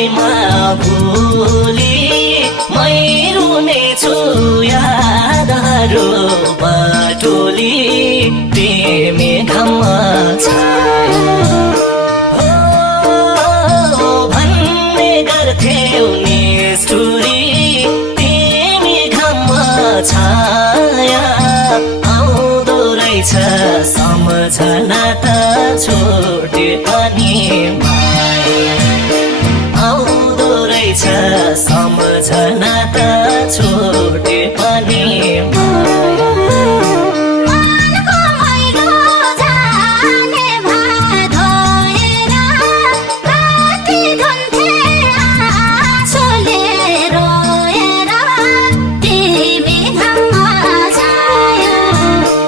समयमा भुली मै रुनेछु यादहरू बटुली तिमी घममा छाया भन्ने गर्थ्यौ निष्ठुरी तिमी घममा छाया आउँदो रहेछ सम्झना त छुटे पनि माया आउँदो रहेछ सम्झना